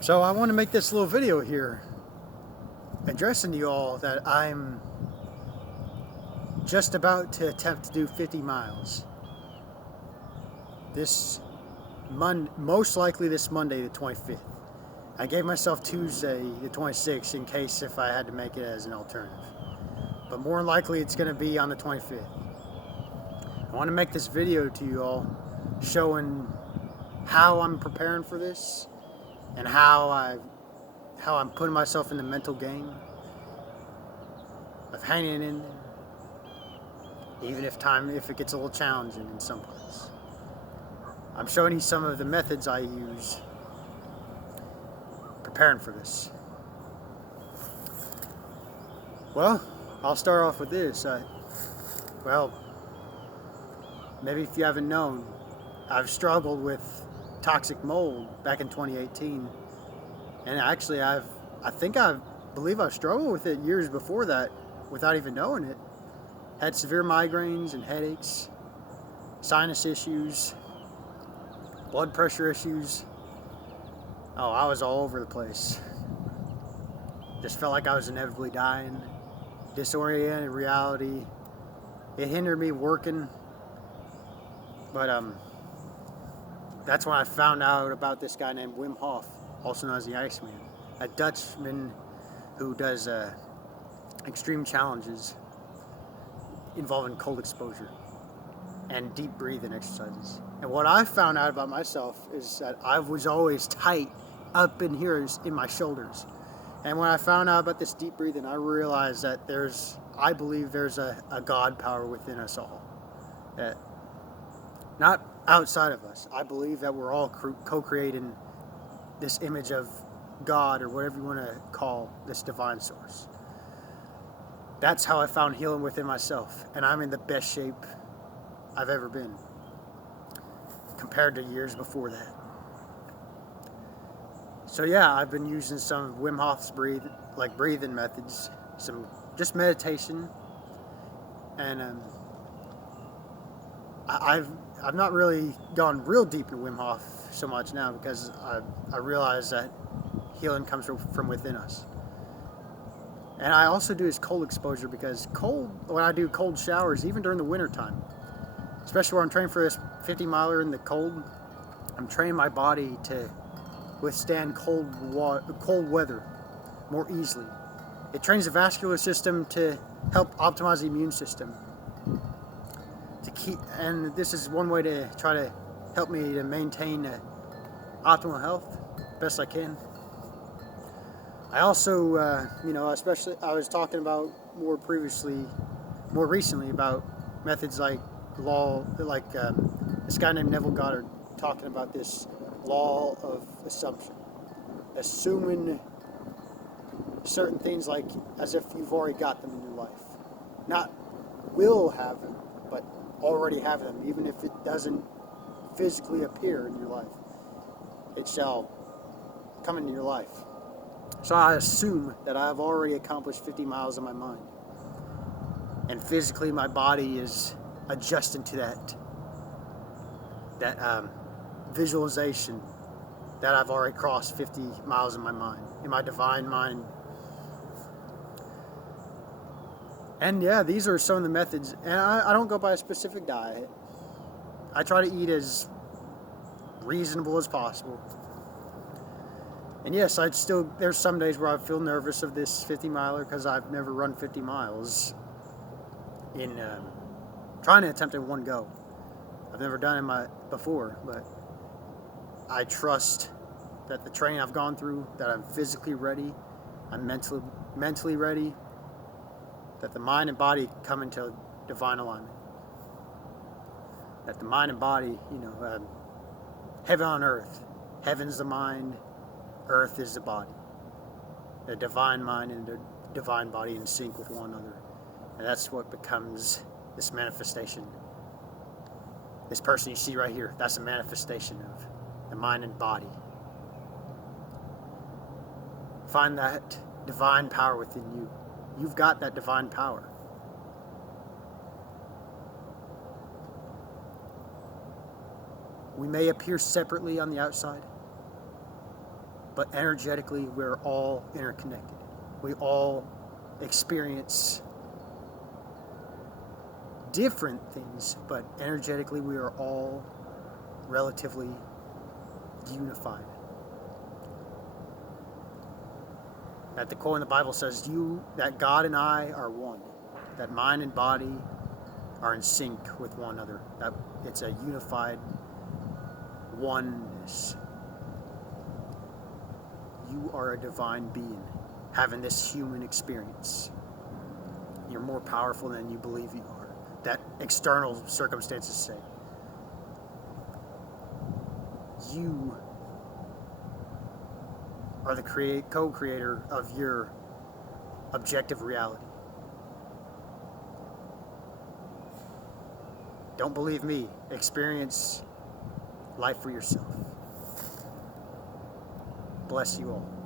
So I want to make this little video here addressing to you all that I'm just about to attempt to do 50 miles. This most likely this Monday the 25th. I gave myself Tuesday the 26th in case if I had to make it as an alternative. But more than likely it's going to be on the 25th. I want to make this video to you all showing how I'm preparing for this and how I'm putting myself in the mental game of hanging in there, even if it gets a little challenging in some parts. I'm showing you some of the methods I use preparing for this. Well, I'll start off with this. Maybe if you haven't known, I've struggled with toxic mold back in 2018, and actually I believe I've struggled with it years before that without even knowing it. Had severe migraines and headaches, sinus issues, blood pressure issues. Oh, I was all over the place. Just felt like I was inevitably dying. Disoriented in reality. It hindered me working. But that's when I found out about this guy named Wim Hof, also known as the Iceman, a Dutchman who does extreme challenges involving cold exposure and deep breathing exercises. And what I found out about myself is that I was always tight up in here in my shoulders. And when I found out about this deep breathing, I realized that I believe there's a God power within us all. That not outside of us. I believe that we're all co-creating this image of God, or whatever you want to call this divine source. That's how I found healing within myself. And I'm in the best shape I've ever been compared to years before that. So yeah, I've been using some of Wim Hof's breathing methods, some just meditation, and I've not really gone real deep in Wim Hof so much now because I realize that healing comes from within us. And I also do is cold exposure because when I do cold showers, even during the winter time, especially where I'm training for this 50 miler in the cold, I'm training my body to withstand cold weather more easily. It trains the vascular system to help optimize the immune system. And this is one way to try to help me to maintain optimal health best I can. I also, especially I was talking about more recently about methods like this guy named Neville Goddard talking about this law of assumption, assuming certain things like as if you've already got them in your life, not will have them, but already have them, even if it doesn't physically appear in your life, it shall come into your life. So I assume that I've already accomplished 50 miles in my mind, and physically my body is adjusting to that visualization that I've already crossed 50 miles in my mind, in my divine mind. And yeah, these are some of the methods. And I don't go by a specific diet. I try to eat as reasonable as possible. And yes, there's some days where I feel nervous of this 50 miler because I've never run 50 miles in trying to attempt it in one go. I've never done it before, but I trust that the training I've gone through, that I'm physically ready, I'm mentally ready, that the mind and body come into divine alignment. That the mind and body, heaven on earth. Heaven's the mind, earth is the body. The divine mind and the divine body in sync with one another. And that's what becomes this manifestation. This person you see right here, that's a manifestation of the mind and body. Find that divine power within you. You've got that divine power. We may appear separately on the outside, but energetically we're all interconnected. We all experience different things, but energetically we are all relatively unified. At the core in the Bible says that God and I are one, that mind and body are in sync with one another, that it's a unified oneness. You are a divine being having this human experience. You're more powerful than you believe you are, that external circumstances say. You are the co-creator of your objective reality. Don't believe me. Experience life for yourself. Bless you all.